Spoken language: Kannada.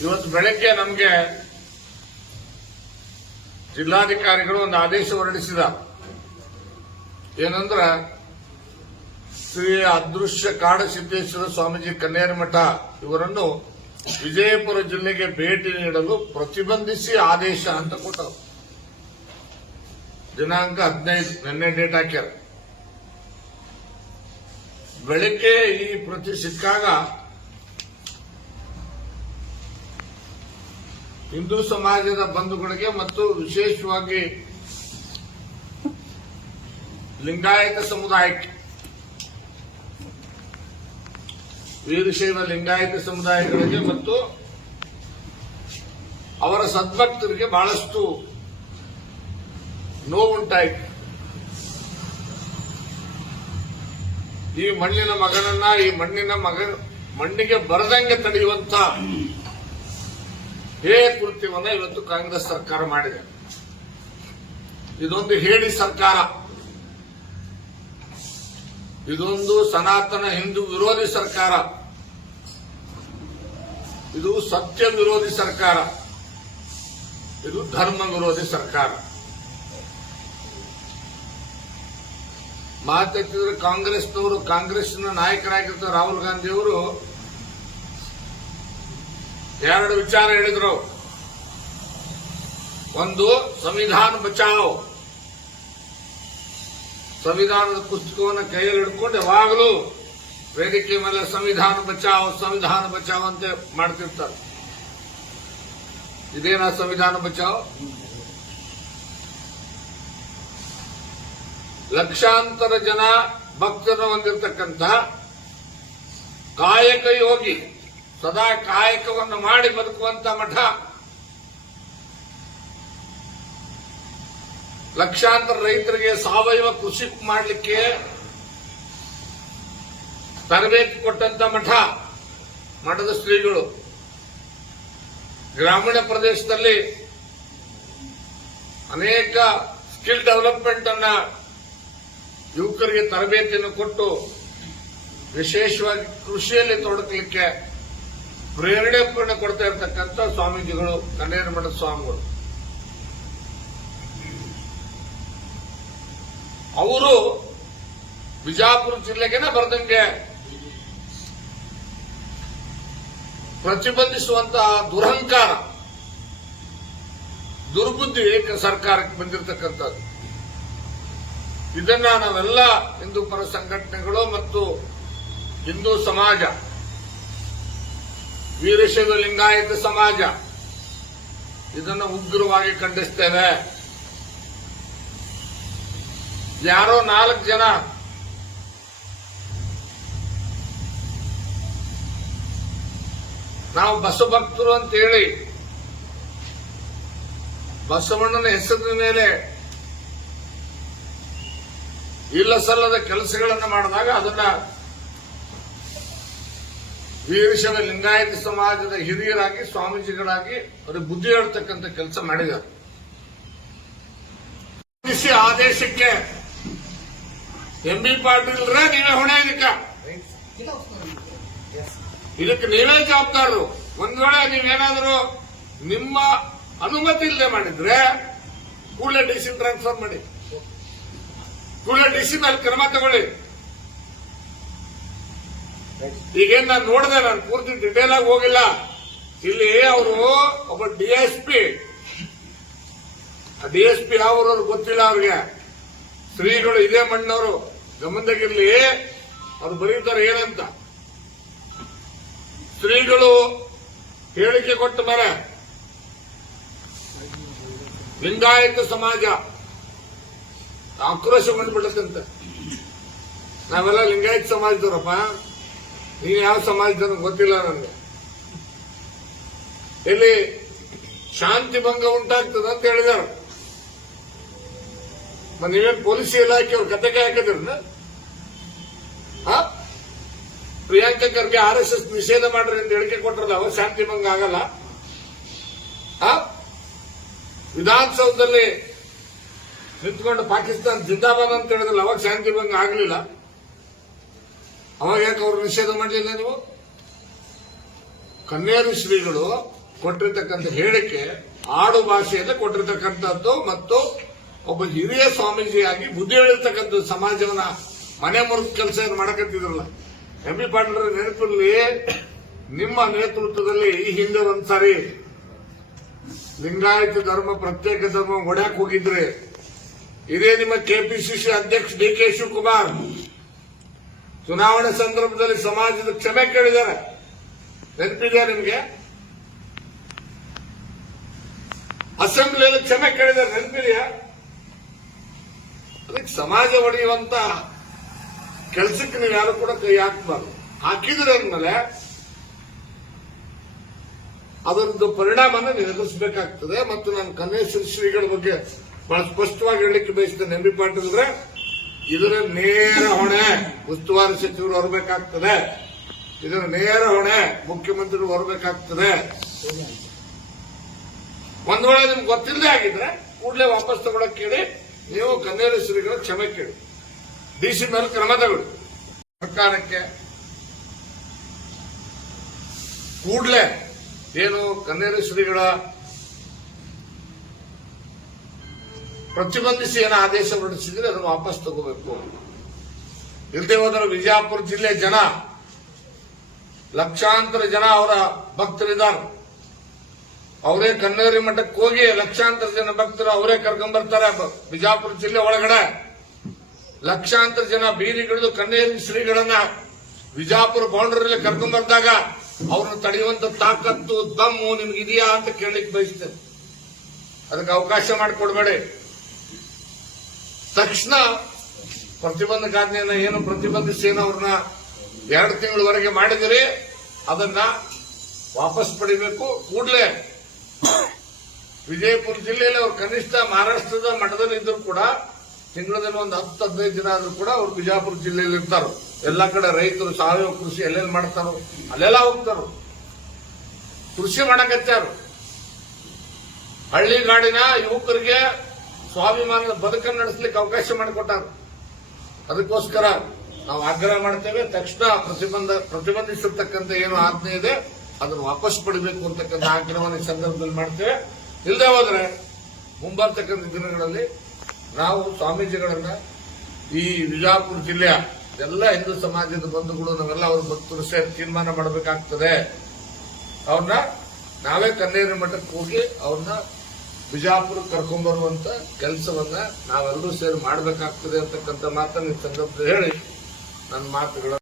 ಇವತ್ತು ಬೆಳಗ್ಗೆ ನಮಗೆ ಜಿಲ್ಲಾಧಿಕಾರಿಗಳು ಒಂದು ಆದೇಶ ಹೊರಡಿಸಿದ ಏನಂದ್ರ ಶ್ರೀ ಅದೃಶ್ಯ ಕಾಡಸಿದ್ದೇಶ್ವರ ಸ್ವಾಮೀಜಿ ಕನ್ನೇರಮಠ ಇವರನ್ನು ವಿಜಯಪುರ ಜಿಲ್ಲೆಗೆ ಭೇಟಿ ನೀಡಲು ಪ್ರತಿಬಂಧಿಸಿ ಆದೇಶ ಅಂತ ಕೊಟ್ಟರು. ದಿನಾಂಕ 15 ನಿನ್ನೆ ಡೇಟ್ ಹಾಕ್ಯಾರ. ಬೆಳಗ್ಗೆ ಈ ಪ್ರತಿ ಸಿಕ್ಕಾಗ ಹಿಂದೂ ಸಮಾಜದ ಬಂಧುಗಳಿಗೆ ಮತ್ತು ವಿಶೇಷವಾಗಿ ಲಿಂಗಾಯತ ಸಮುದಾಯಕ್ಕೆ, ವೀರಶೈವ ಲಿಂಗಾಯತ ಸಮುದಾಯಗಳಿಗೆ ಮತ್ತು ಅವರ ಸದ್ಭಕ್ತರಿಗೆ ಬಹಳಷ್ಟು ನೋವುಂಟಾಯಿತು. ಈ ಮಣ್ಣಿನ ಮಗನನ್ನ ಈ ಮಣ್ಣಿಗೆ ಬರದಂಗೆ ತಡೆಯುವಂತ ಕೃತ್ಯವನ್ನ ಇವತ್ತು ಕಾಂಗ್ರೆಸ್ ಸರ್ಕಾರ ಮಾಡಿದೆ. ಇದೊಂದು ಹೇಡಿ ಸರ್ಕಾರ, ಇದೊಂದು ಸನಾತನ ಹಿಂದೂ ವಿರೋಧಿ ಸರ್ಕಾರ, ಇದು ಸತ್ಯ ವಿರೋಧಿ ಸರ್ಕಾರ, ಇದು ಧರ್ಮ ವಿರೋಧಿ ಸರ್ಕಾರ. ಮಾತೆತ್ತಿದ್ರೆ ಕಾಂಗ್ರೆಸ್ನವರು, ಕಾಂಗ್ರೆಸ್ನ ನಾಯಕರಾಗಿರ್ತಾರೆ ರಾಹುಲ್ ಗಾಂಧಿ ಅವರು ಎರಡು ವಿಚಾರ ಹೇಳಿದ್ರು. ಒಂದು, ಸಂವಿಧಾನ ಬಚಾವ್, ಸಂವಿಧಾನದ ಪುಸ್ತಕವನ್ನು ಕೈಯಲ್ಲಿ ಹಿಡ್ಕೊಂಡು ಯಾವಾಗಲೂ ವೇದಿಕೆ ಮೇಲೆ ಸಂವಿಧಾನ ಬಚಾವ್ ಸಂವಿಧಾನ ಬಚಾವ್ ಅಂತ ಮಾಡ್ತಿರ್ತಾರೆ. ಇದೇನಾ ಸಂವಿಧಾನ ಬಚಾವ್? ಲಕ್ಷಾಂತರ ಜನ ಭಕ್ತರನ್ನು ಹೊಂದಿರತಕ್ಕಂಥ ಕಾಯಕ ಯೋಗಿ, ಸದಾ ಕಾಯಕವನ್ನು ಮಾಡಿ ಬದುಕುವಂತ ಮಠ, ಲಕ್ಷಾಂತರ ರೈತರಿಗೆ ಸಾವಯವ ಕೃಷಿ ಮಾಡಲಿಕ್ಕೆ ತರಬೇತಿ ಕೊಟ್ಟಂತ ಮಠದ ಶ್ರೀಗಳು, ಗ್ರಾಮೀಣ ಪ್ರದೇಶದಲ್ಲಿ ಅನೇಕ ಸ್ಕಿಲ್ ಡೆವಲಪ್ಮೆಂಟ್ ಅನ್ನ ಯುವಕರಿಗೆ ತರಬೇತಿಯನ್ನು ಕೊಟ್ಟು ವಿಶೇಷವಾಗಿ ಕೃಷಿಯಲ್ಲಿ ತೊಡಗಲಿಕ್ಕೆ ಪ್ರೇರಣೆ ಕೊಡ್ತಾ ಇರತಕ್ಕಂಥ ಸ್ವಾಮೀಜಿಗಳು, ಕನ್ನೇರಮಠದ ಸ್ವಾಮಿಗಳು. ಅವರು ಬಿಜಾಪುರ ಜಿಲ್ಲೆಗೇನೆ ಬರದಂಗೆ ಪ್ರತಿಬಂಧಿಸುವಂತಹ ದುರಹಂಕಾರ, ದುರ್ಬುದ್ಧಿ ಸರ್ಕಾರಕ್ಕೆ ಬಂದಿರತಕ್ಕಂಥದ್ದು. ಇದನ್ನ ನಾವೆಲ್ಲ ಹಿಂದೂ ಪರ ಸಂಘಟನೆಗಳು ಮತ್ತು ಹಿಂದೂ ಸಮಾಜ, ವೀರಶೈವ ಲಿಂಗಾಯತ ಸಮಾಜ ಇದನ್ನು ಉಗ್ರವಾಗಿ ಖಂಡಿಸ್ತೇವೆ. ಯಾರೋ 4 ಜನ ನಾವು ಬಸಭಕ್ತರು ಅಂತ ಹೇಳಿ ಬಸವಣ್ಣನ ಹೆಸರಿನ ಮೇಲೆ ಇಲ್ಲ ಸಲ್ಲದ ಕೆಲಸಗಳನ್ನು ಮಾಡಿದಾಗ ಅದನ್ನ ವೀರಶೈವ ಲಿಂಗಾಯತ ಸಮಾಜದ ಹಿರಿಯರಾಗಿ ಸ್ವಾಮೀಜಿಗಳಾಗಿ ಅವರಿಗೆ ಬುದ್ಧಿ ಹೇಳ್ತಕ್ಕಂಥ ಕೆಲಸ ಮಾಡಿದ್ದಾರೆ. ಆದೇಶಕ್ಕೆ ಎಂಬಿ ಪಾಟೀಲ್ರೇ ನೀವೇ ಹೊಣೆ, ಇದಕ್ಕೆ ನೀವೇ ಜವಾಬ್ದಾರರು. ಒಂದ್ ವೇಳೆ ನೀವೇನಾದರೂ ನಿಮ್ಮ ಅನುಮತಿ ಇಲ್ಲದೆ ಮಾಡಿದ್ರೆ ಕೂಡಲೇ ಡಿಸಿ ಟ್ರಾನ್ಸ್ಫರ್ ಮಾಡಿ, ಕೂಡಲೇ ಡಿಸಿ ಮೇಲೆ ಕ್ರಮ ತಗೊಳ್ಳಿ. ಈಗೇನ್ ನಾನು ನೋಡಿದೆ, ನಾನು ಪೂರ್ತಿ ಡಿಟೇಲ್ ಆಗಿ ಹೋಗಿಲ್ಲ. ಇಲ್ಲಿ ಅವರು ಒಬ್ಬ ಡಿಎಸ್ಪಿ ಯಾವ್ರವ್ರು ಗೊತ್ತಿಲ್ಲ ಅವ್ರಿಗೆ. ಶ್ರೀಗಳು ಇದೇ ಮಣ್ಣವರು, ಗಮನದಾಗಿರ್ಲಿ. ಅವ್ರು ಬರೀತಾರೆ ಏನಂತ, ಶ್ರೀಗಳು ಹೇಳಿಕೆ ಕೊಟ್ಟ ಮೇಲೆ ಲಿಂಗಾಯತ ಸಮಾಜ ಆಕ್ರೋಶಗೊಂಡ್ಬಿಡತ್ತಂತೆ. ನಾವೆಲ್ಲ ಲಿಂಗಾಯತ ಸಮಾಜದವರಪ್ಪ, ನೀವು ಯಾವ ಸಮಾಜದವ್ರು ಗೊತ್ತಿಲ್ಲ ನನಗೆ. ಇಲ್ಲಿ ಶಾಂತಿ ಭಂಗ ಉಂಟಾಗ್ತದೆ ಅಂತ ಹೇಳಿದಾರೆ. ನೀವೇನು ಪೊಲೀಸ್ ಇಲಾಖೆಯವ್ರು ಕತೆಗೆ ಹಾಕಿದ್ರನ್ನ? ಪ್ರಿಯಾಂಕಾ ಖರ್ಗೆ RSS ನಿಷೇಧ ಮಾಡ್ರಿ ಅಂತ ಹೇಳಿಕೆ ಕೊಟ್ಟರದ, ಅವಾಗ ಶಾಂತಿ ಭಂಗ ಆಗಲ್ಲ. ವಿಧಾನಸೌಧದಲ್ಲಿ ನಿಂತ್ಕೊಂಡು ಪಾಕಿಸ್ತಾನ ಜಿಂದಾಬಾದ್ ಅಂತ ಹೇಳಿದ್ರಲ್ಲ, ಅವಾಗ ಶಾಂತಿ ಭಂಗ ಆಗಲಿಲ್ಲ. ಅವಾಗ ಯಾಕೆ ಅವರು ನಿಷೇಧ ಮಾಡಲಿಲ್ಲ ನೀವು? ಕನ್ನೇರು ಶ್ರೀಗಳು ಕೊಟ್ಟಿರ್ತಕ್ಕಂಥ ಹೇಳಿಕೆ ಆಡು ಭಾಷೆಯಿಂದ ಕೊಟ್ಟಿರ್ತಕ್ಕಂಥದ್ದು ಮತ್ತು ಒಬ್ಬ ಹಿರಿಯ ಸ್ವಾಮೀಜಿಯಾಗಿ ಬುದ್ಧಿ ಹೇಳಿರ್ತಕ್ಕಂಥ ಸಮಾಜವನ್ನ ಮನೆ ಮುರಿದ ಕೆಲಸ ಏನು ಮಾಡಕತ್ತಿದ್ರಲ್ಲ. ಎಂ ಬಿ ಪಾಟೀಲ್ ನೆನಪಿರಲಿ, ನಿಮ್ಮ ನೇತೃತ್ವದಲ್ಲಿ ಈ ಹಿಂದೆ ಒಂದ್ಸಾರಿ ಲಿಂಗಾಯತ ಧರ್ಮ ಪ್ರತ್ಯೇಕ ಧರ್ಮ ಒಡ್ಯಾಕ್ ಹೋಗಿದ್ರೆ ಇದೇ ನಿಮ್ಮ ಕೆಪಿಸಿಸಿ ಅಧ್ಯಕ್ಷ ಡಿ ಕೆ ಶಿವಕುಮಾರ್ ಚುನಾವಣೆ ಸಂದರ್ಭದಲ್ಲಿ ಸಮಾಜದ ಕ್ಷಮೆ ಕೇಳಿದ್ದಾರೆ. ನೆನಪಿದೆಯಾ ನಿಮಗೆ? ಅಸೆಂಬ್ಲಿಯಲ್ಲಿ ಕ್ಷಮೆ ಕೇಳಿದ್ದಾರೆ, ನೆನಪಿದೆಯಾ? ಅದಕ್ಕೆ ಸಮಾಜ ಒಡೆಯುವಂತ ಕೆಲಸಕ್ಕೆ ನೀವು ಯಾರು ಕೂಡ ಕೈ ಹಾಕಬಾರ್ದು. ಹಾಕಿದ್ರೆ ಅಂದ್ಮೇಲೆ ಅದರದ್ದು ಪರಿಣಾಮನ ನೀವು ಎದುರಿಸಬೇಕಾಗ್ತದೆ. ಮತ್ತು ನಾನು ಕನ್ನೇಶ್ವರ ಶ್ರೀಗಳ ಬಗ್ಗೆ ಬಹಳ ಸ್ಪಷ್ಟವಾಗಿ ಹೇಳಲಿಕ್ಕೆ ಬಯಸ್ತೇನೆ. ಎಂ ಬಿ ಪಾಟೀಲ್ ಇದರ ನೇರ ಹೊಣೆ ಉಸ್ತುವಾರಿ ಸಚಿವರು ಹೊರಬೇಕಾಗ್ತದೆ. ಇದರ ನೇರ ಹೊಣೆ ಮುಖ್ಯಮಂತ್ರಿಗಳು ಹೊರಬೇಕಾಗ್ತದೆ. ಒಂದ್ ವೇಳೆ ನಿಮ್ಗೆ ಗೊತ್ತಿಲ್ಲದೆ ಆಗಿದ್ರೆ ಕೂಡಲೇ ವಾಪಸ್ ತಗೊಳಕ್ ಕೇಳಿ, ನೀವು ಕನ್ನೇರ ಶ್ರೀಗಳ ಕ್ಷಮೆ ಕೇಳಿ, ಡಿಸಿ ಮೇಲೆ ಕ್ರಮ ತಗೊಳ್ಳಿ. ಸರ್ಕಾರಕ್ಕೆ ಕೂಡಲೇ ಏನು ಕನ್ನೇರ ಶ್ರೀಗಳ ಪ್ರತಿಬಂಧಿಸಿ ಏನೋ ಆದೇಶ ಹೊರಡಿಸಿದ್ರೆ ಅದನ್ನು ವಾಪಸ್ ತಗೋಬೇಕು. ಇಲ್ಲದೆ ಹೋದರೆ ವಿಜಯಪುರ ಜಿಲ್ಲೆ ಜನ, ಲಕ್ಷಾಂತರ ಜನ ಅವರ ಭಕ್ತರಿದ್ದಾರೆ. ಅವರೇ ಕನ್ನೇರಿ ಮಠಕ್ಕೆ ಹೋಗಿ ಲಕ್ಷಾಂತರ ಜನ ಭಕ್ತರು ಅವರೇ ಕರ್ಕೊಂಡ್ಬರ್ತಾರೆ. ಬಿಜಾಪುರ ಜಿಲ್ಲೆ ಒಳಗಡೆ ಲಕ್ಷಾಂತರ ಜನ ಬೀದಿಗಿಳಿದು ಕನ್ನೇರಿ ಶ್ರೀಗಳನ್ನ ವಿಜಾಪುರ ಬೌಂಡ್ರಲ್ಲಿ ಕರ್ಕೊಂಡ್ಬರ್ದಾಗ ಅವ್ರನ್ನ ತಡೆಯುವಂತ ತಾಕತ್ತು ದಮ್ಮು ನಿಮ್ಗೆ ಇದೆಯಾ ಅಂತ ಕೇಳಲಿಕ್ಕೆ ಬಯಸ್ತೇನೆ. ಅದಕ್ಕೆ ಅವಕಾಶ ಮಾಡಿಕೊಡ್ಬೇಡಿ. ತಕ್ಷಣ ಪ್ರತಿಬಂಧಕಾಜ್ಞೆಯನ್ನ ಏನು ಪ್ರತಿಬಂಧಿಸಿ ಏನೋ ಅವ್ರನ್ನ 2 ತಿಂಗಳವರೆಗೆ ಮಾಡಿದಿರಿ, ಅದನ್ನ ವಾಪಸ್ ಪಡಿಬೇಕು ಕೂಡಲೇ. ವಿಜಯಪುರ ಜಿಲ್ಲೆಯಲ್ಲಿ ಅವ್ರು ಕನಿಷ್ಠ ಮಹಾರಾಷ್ಟ್ರದ ಮಠದಲ್ಲಿ ಇದ್ರು ಕೂಡ ತಿಂಗಳಲ್ಲಿ ಒಂದು 10-15 ದಿನ ಆದ್ರೂ ಕೂಡ ಅವ್ರು ಬಿಜಾಪುರ ಜಿಲ್ಲೆಯಲ್ಲಿ ಇರ್ತಾರೋ. ಎಲ್ಲ ಕಡೆ ರೈತರು ಸಾವಯವ ಕೃಷಿ ಎಲ್ಲೆಲ್ಲಿ ಮಾಡ್ತಾರೋ ಅಲ್ಲೆಲ್ಲ ಹೋಗ್ತಾರೋ. ಕೃಷಿ ಮಾಡಕತ್ತಾರು. ಹಳ್ಳಿಗಾಡಿನ ಯುವಕರಿಗೆ ಸ್ವಾಭಿಮಾನದ ಬದುಕನ್ನು ನಡೆಸಲಿಕ್ಕೆ ಅವಕಾಶ ಮಾಡಿಕೊಟ್ಟಾರ. ಅದಕ್ಕೋಸ್ಕರ ನಾವು ಆಗ್ರಹ ಮಾಡ್ತೇವೆ, ತಕ್ಷಣ ಪ್ರತಿಬಂಧಿಸಿರ್ತಕ್ಕಂಥ ಏನು ಆಜ್ಞೆ ಇದೆ ಅದನ್ನು ವಾಪಸ್ ಪಡಿಬೇಕು ಅಂತಕ್ಕಂಥ ಆಗ್ರಹವನ್ನು ಈ ಸಂದರ್ಭದಲ್ಲಿ ಮಾಡ್ತೇವೆ. ಇಲ್ಲದೆ ಹೋದ್ರೆ ಮುಂಬರ್ತಕ್ಕಂಥ ದಿನಗಳಲ್ಲಿ ನಾವು ಸ್ವಾಮೀಜಿಗಳನ್ನ ಈ ವಿಜಯಪುರ ಜಿಲ್ಲೆಯ ಎಲ್ಲ ಹಿಂದೂ ಸಮಾಜದ ಬಂಧುಗಳು ನಾವೆಲ್ಲ ಅವ್ರ ಭಕ್ತರು ಸೇರಿ ತೀರ್ಮಾನ ಮಾಡಬೇಕಾಗ್ತದೆ. ಅವ್ರನ್ನ ನಾವೇ ಕನ್ನೇರಿ ಮಠಕ್ಕೆ ಹೋಗಿ ಅವ್ರನ್ನ ಬಿಜಾಪುರ ಕರ್ಕೊಂಡ್ಬರುವಂತ ಕೆಲಸವನ್ನ ನಾವೆಲ್ಲರೂ ಸೇರಿ ಮಾಡಬೇಕಾಗ್ತದೆ ಅಂತಕ್ಕಂಥ ಮಾತನ್ನು ಈ ಸಂದರ್ಭದಲ್ಲಿ ಹೇಳಿ ನನ್ನ ಮಾತುಗಳನ್ನು